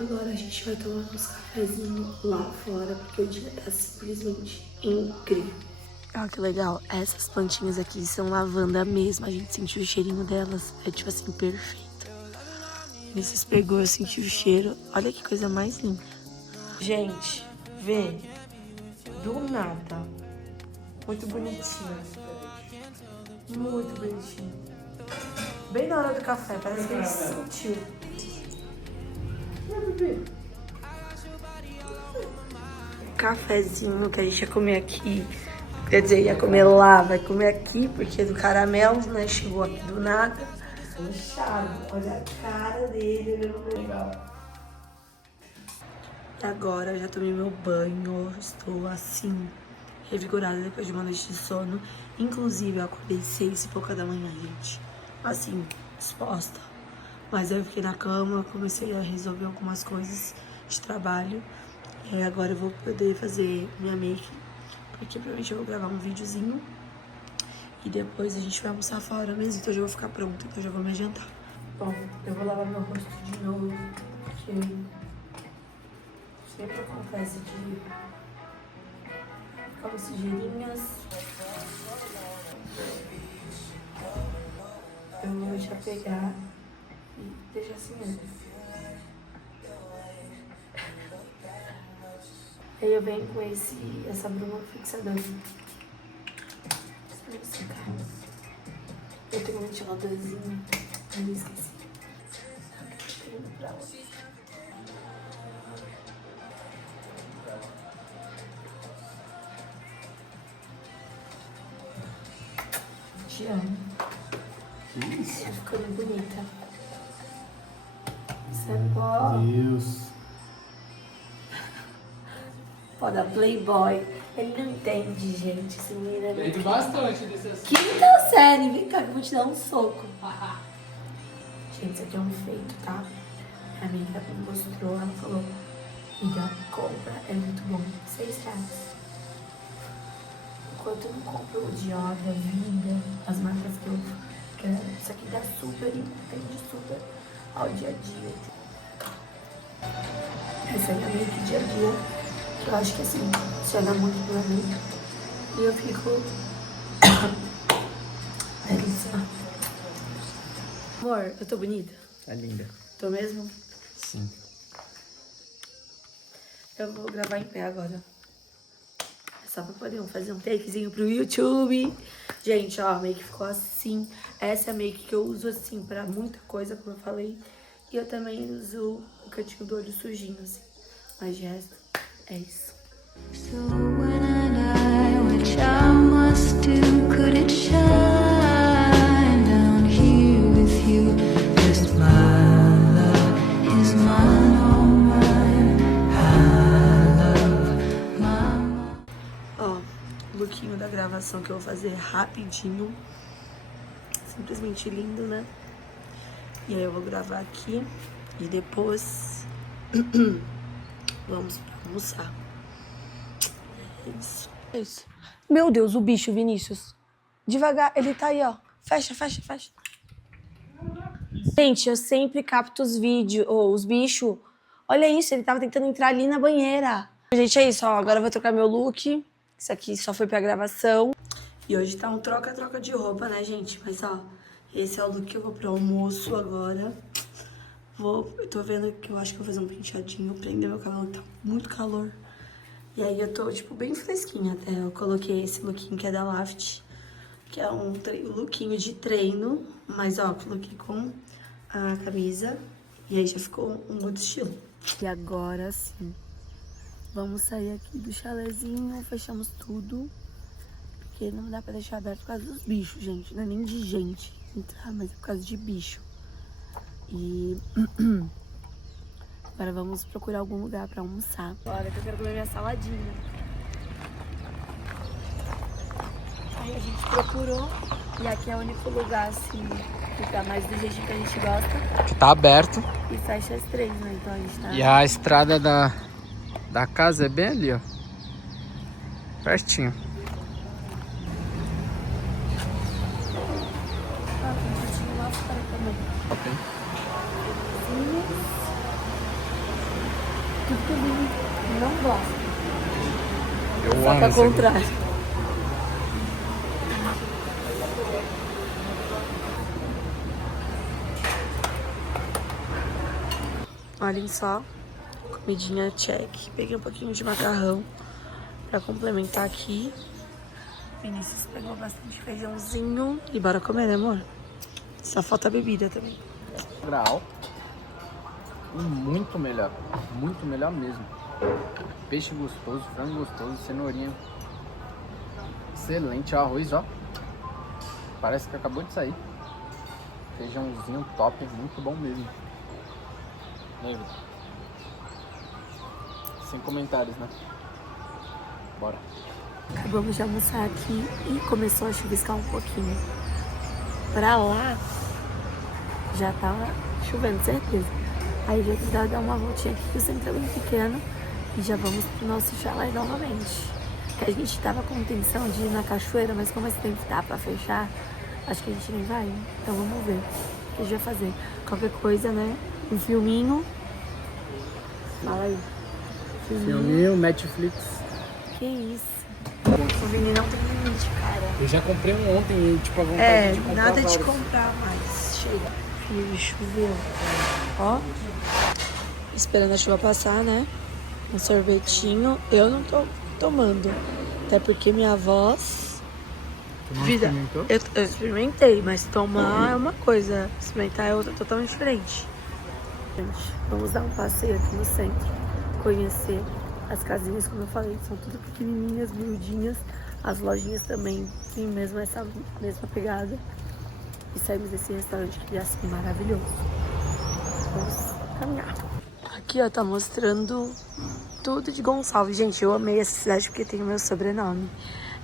Agora a gente vai tomar nosso cafezinho lá fora, porque o dia tá simplesmente incrível. Olha que legal, essas plantinhas aqui são lavanda mesmo, a gente sentiu o cheirinho delas, é tipo assim, perfeito. Nesses pegou, eu senti o cheiro, olha que coisa mais linda. Gente, vê, do nada, muito bonitinho, muito bonitinho. Bem na hora do café, parece que ele sentiu. Cafezinho que a gente ia comer aqui, quer dizer, ia comer lá, vai comer aqui, porque do caramelo, né, chegou aqui do nada. Puxado, olha a cara dele, ele é legal. E agora eu já tomei meu banho, estou assim, revigorada depois de uma noite de sono. Inclusive eu acordei 6h pouca da manhã, gente, assim, disposta. Mas aí eu fiquei na cama, comecei a resolver algumas coisas de trabalho. E agora eu vou poder fazer minha make, porque provavelmente eu vou gravar um videozinho. E depois a gente vai almoçar fora mesmo, então eu já vou ficar pronta, então eu já vou me adiantar. Bom, eu vou lavar meu rosto de novo, porque sempre acontece de ficar com sujeirinhas. Eu vou já pegar e deixar assim mesmo. Aí eu venho com essa bruma fixadora. Eu tenho um ventiladorzinho, eu esqueci. Tô indo pra onde? Te amo. Que isso? Tá ficando bonita. Isso é pó. Deus. Pó da Playboy. Ele não entende, gente. Esse menino é Entendo bastante desse assunto. quinta série, vem cá que eu vou te dar um soco. Gente, isso aqui é um feito, tá? A amiga me mostrou, ela falou, amiga, compra, é muito bom, R$6. Enquanto eu não compro o Dior, a Vida, as marcas que eu quero, isso aqui dá super, entende super ao dia a dia. Essa é a minha que dia a dia, que eu acho que assim, funciona muito pra mim. E eu fico... belíssima. Amor, eu tô bonita? Tá linda. Tô mesmo? Sim. Eu vou gravar em pé agora. É só pra poder fazer um takezinho pro YouTube. Gente, ó, a make ficou assim. Essa é a make que eu uso assim pra muita coisa, como eu falei. E eu também uso o cantinho do olho sujinho, assim. Mas de resto, é isso. So when I die, which I must do, could it shine down here with you? Just my love is mine, all mine. I love my... Ó, o lookinho da gravação que eu vou fazer rapidinho. Simplesmente lindo, né? E aí eu vou gravar aqui e depois vamos pra almoçar. É isso. É isso. Meu Deus, o bicho, Vinícius. Devagar, ele tá aí, ó. Fecha, fecha, fecha. Gente, eu sempre capto os vídeos, ou os bichos. Olha isso, ele tava tentando entrar ali na banheira. Gente, é isso, ó. Agora eu vou trocar meu look. Isso aqui só foi pra gravação. E hoje tá um troca-troca de roupa, né, gente? Mas, ó, esse é o look que eu vou pro almoço agora. Eu tô vendo que eu acho que eu vou fazer um penteadinho, prender meu cabelo, que tá muito calor. E aí eu tô, tipo, bem fresquinha até. Eu coloquei esse lookinho que é da Laft, que é um lookinho de treino. Mas, ó, coloquei com a camisa. E aí já ficou um outro estilo. E agora sim, vamos sair aqui do chalezinho, fechamos tudo. Porque não dá pra deixar aberto por causa dos bichos, gente. Não é nem de gente entrar, mas é por causa de bicho. E agora vamos procurar algum lugar pra almoçar. Olha que eu quero comer minha saladinha. Aí a gente procurou e aqui é o único lugar, assim, que tá mais do jeitinho que a gente gosta. Tá aberto. E fecha às 3, né? Então a gente tá... E a estrada da casa é bem ali, ó. Pertinho. Ah, tem um jeitinho lá fora também. Ok. tudo que o Vini não gosta. Eu Só amo que ao esse aqui. contrário. Olhem só, comidinha check. Peguei um pouquinho de macarrão pra complementar aqui. Vinícius pegou bastante feijãozinho. E bora comer, né, amor? Só falta a bebida também. Grau. E muito melhor mesmo. Peixe gostoso, frango gostoso, cenourinha excelente, o arroz, ó. Parece que acabou de sair. Feijãozinho top, muito bom mesmo. Né, Vitor? Sem comentários, né? Bora. Acabamos de almoçar aqui e começou a chuviscar um pouquinho. Pra lá, já tava chovendo, certeza. Aí já tentar dar uma voltinha aqui, que o centro é bem pequeno. E já vamos pro nosso chalé novamente. Que a gente tava com intenção de ir na cachoeira, mas como esse tempo tá pra fechar, acho que a gente nem vai. Então vamos ver o que a gente vai fazer. Qualquer coisa, né? Um filminho. Fala aí. Filminho, Netflix. Que isso? O Vini não tem limite, cara. Eu já comprei um ontem e tipo a vontade de comprar Nada de vários. comprar mais. Chega. Filho, choveu. Ó. Esperando a chuva passar, né? Um sorvetinho. Eu não tô tomando. Até porque minha voz... Tu não Vida. experimentou? Eu experimentei, mas tomar é uma coisa. Experimentar é outra totalmente diferente. Gente, vamos dar um passeio aqui no centro. Conhecer as casinhas, como eu falei, são tudo pequenininhas, miudinhas. As lojinhas também têm mesmo essa mesma pegada. E saímos desse restaurante que é assim, maravilhoso. Vamos caminhar. Aqui, ó, tá mostrando tudo de Gonçalves. Gente, eu amei essa cidade porque tem o meu sobrenome.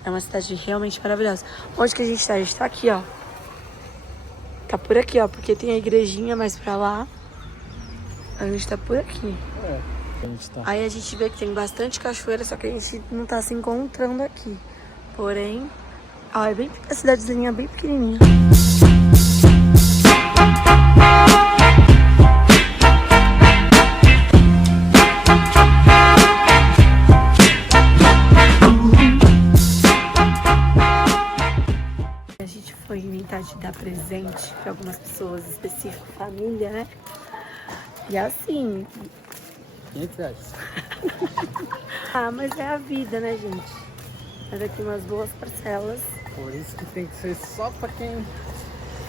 É uma cidade realmente maravilhosa. Onde que a gente tá? A gente tá aqui, ó. Tá por aqui, ó, porque tem a igrejinha mais pra lá. A gente tá por aqui. É. A gente tá. Aí a gente vê que tem bastante cachoeira, só que a gente não tá se encontrando aqui. Porém, ó, é bem a cidadezinha bem pequenininha. A gente foi inventar de dar presente para algumas pessoas específicas, família, né? E assim, R$500. ah, mas é a vida, né, gente? Mas aqui umas boas parcelas. Por isso que tem que ser só pra quem,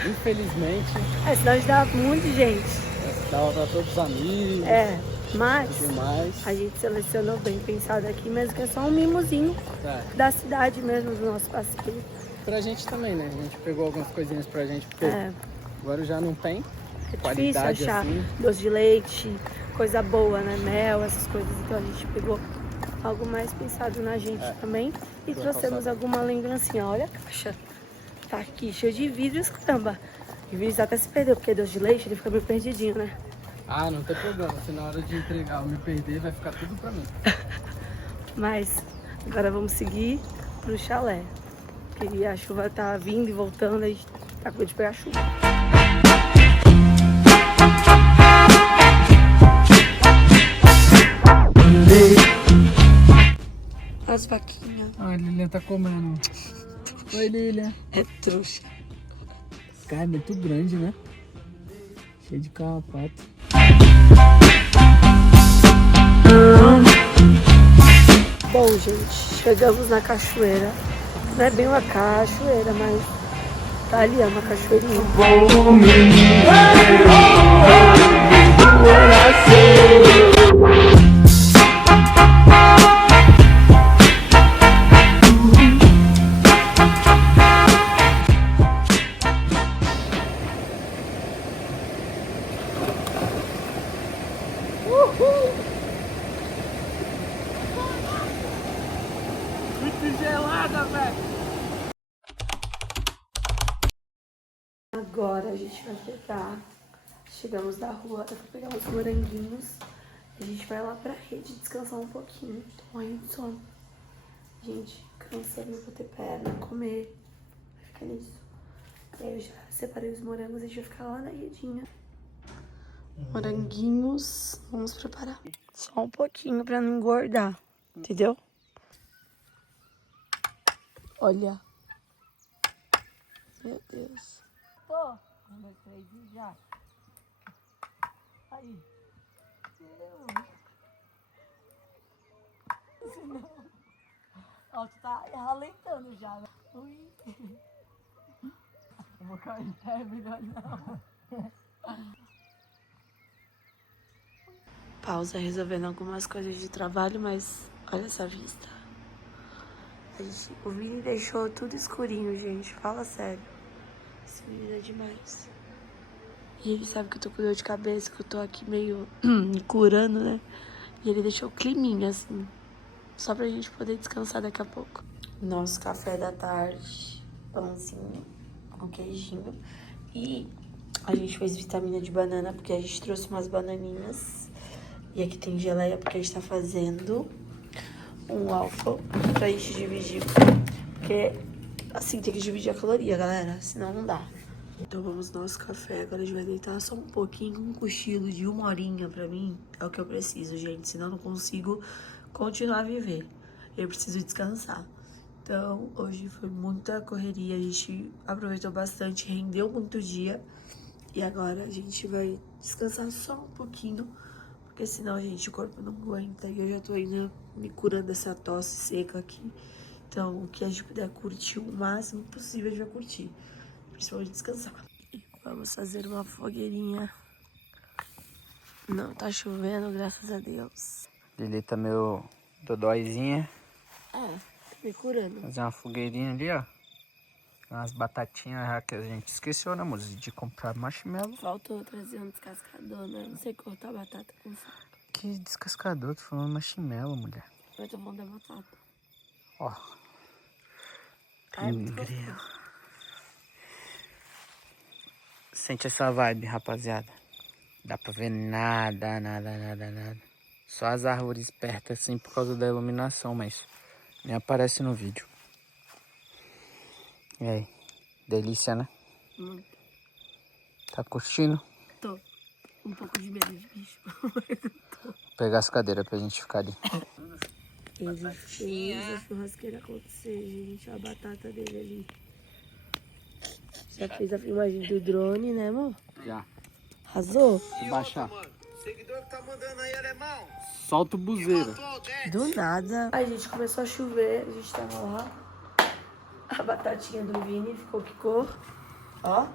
infelizmente, É, senão a gente dá muito de gente. dá pra todos os amigos Mas e demais. a gente selecionou bem pensado aqui, mesmo que é só um mimozinho da cidade mesmo, do nosso passeio. Pra gente também, né? A gente pegou algumas coisinhas pra gente, porque É, agora já não tem é difícil qualidade achar assim. doce de leite, coisa boa, né? Mel, essas coisas. Então a gente pegou algo mais pensado na gente também. E Boa trouxemos calçada. alguma lembrancinha. Olha a caixa. Tá aqui, cheio de vidros, caramba. E o Vinícius até se perdeu, porque doce de leite ele fica meio perdidinho, né? Ah, não tem problema. Se na hora de entregar eu me perder, vai ficar tudo pra mim. Mas agora vamos seguir pro chalé. Porque a chuva tá vindo e voltando, a gente tá com medo de pegar chuva. As vaquinhas. Ah, a Lilian tá comendo. Oi, Lilian. É trouxa. Esse carro é muito grande, né? Cheio de carrapato. Bom, gente, chegamos na cachoeira. Não é bem uma cachoeira, mas tá ali, é uma cachoeirinha. Muito gelada, velho. Agora a gente vai pegar. Chegamos da rua, dá pra pegar uns moranguinhos. A gente vai lá pra rede descansar um pouquinho. Tô morrendo de sono. Gente, cansei, não vou ter perna, comer. Vai ficar nisso. Aí eu já separei os morangos e a gente vai ficar lá na redinha. moranguinhos. Vamos preparar. Só um pouquinho pra não engordar, entendeu? Olha. Meu Deus. Tô. 1, 2, 3 e já. Aí. Senão. Ó, tu tá ralentando já. Ui. Eu vou cair. É melhor não. Pausa resolvendo algumas coisas de trabalho, mas olha essa vista. O Vini deixou tudo escurinho, gente. Fala sério. Esse menino é demais. E ele sabe que eu tô com dor de cabeça, que eu tô aqui meio me curando, né? E ele deixou o climinha, assim. Só pra gente poder descansar daqui a pouco. Nosso café da tarde. Pãozinho com queijinho. E a gente fez vitamina de banana, porque a gente trouxe umas bananinhas. E aqui tem geleia, porque a gente tá fazendo um waffle pra gente dividir. Porque assim tem que dividir a caloria, galera. Senão não dá. Então vamos no nosso café. Agora a gente vai deitar só um pouquinho, um cochilo de 1 horinha pra mim. É o que eu preciso, gente. Senão eu não consigo continuar a viver. Eu preciso descansar. Então, hoje foi muita correria. A gente aproveitou bastante, rendeu muito o dia. E agora a gente vai descansar só um pouquinho. Porque senão, gente, o corpo não aguenta. E eu já tô ainda me curando dessa tosse seca aqui. Então, o que a gente puder curtir o máximo possível, a gente vai curtir. Principalmente descansar. E vamos fazer uma fogueirinha. Não tá chovendo, graças a Deus. Lili tá meio dodóizinha. É, me curando. Fazer uma fogueirinha ali, ó. Umas batatinhas já que a gente esqueceu, né, moça? De comprar marshmallow. Faltou trazer um descascador, né? Não sei cortar batata com faca. Que descascador, tô falando marshmallow, mulher. Eu tô falando da batata. Ó. Ai, muito Incrível. gostoso. Sente essa vibe, rapaziada. Dá pra ver nada. Só as árvores perto assim por causa da iluminação, mas nem aparece no vídeo. E aí? Delícia, né? Muito. Tá curtindo? Tô. Um pouco de medo de bicho. Vou pegar as cadeiras pra gente ficar ali. Ele fez a churrasqueira acontecer, gente. A batata dele ali. Já fez a filmagem do drone, né, amor? Já. Arrasou? Vou baixar. Seguidor que tá mandando aí, alemão. Solta o buzeiro. Do nada. Aí, gente, começou a chover. A gente tava lá. A batatinha do Vini ficou que cor. Ó.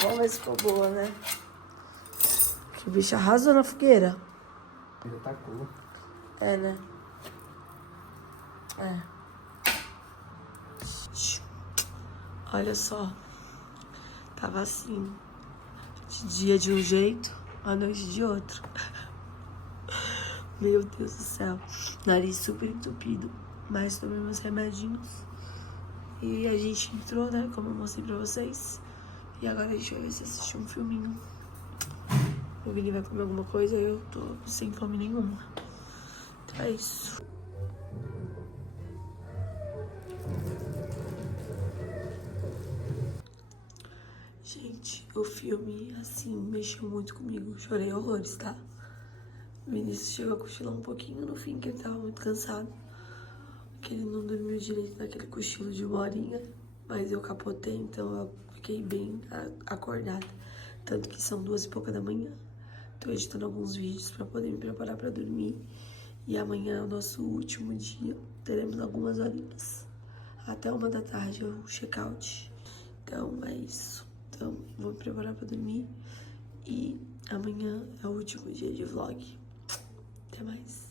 Vamos ver se ficou boa, né? Que bicho arrasou na fogueira. Ainda tá cru. É, né? É. Olha só. Tava assim. De dia de um jeito, à noite de outro. Meu Deus do céu. Nariz super entupido. Mas tomei meus remedinhos. E a gente entrou, né? Como eu mostrei pra vocês. E agora a gente vai ver se assistir um filminho. O Vini vai comer alguma coisa e eu tô sem fome nenhuma. Então é isso. Gente, o filme, assim, mexeu muito comigo. Chorei horrores, tá? O Vinícius chegou a cochilar um pouquinho no fim, que ele tava muito cansado. Que ele não dormiu direito naquele cochilo de 1 horinha. Mas eu capotei, então eu fiquei bem acordada. Tanto que são 2 e pouca da manhã. Tô editando alguns vídeos pra poder me preparar pra dormir. E amanhã é o nosso último dia. Teremos algumas horinhas. Até 1 da tarde é o check-out. Então é isso. Então vou me preparar pra dormir. E amanhã é o último dia de vlog. Até mais.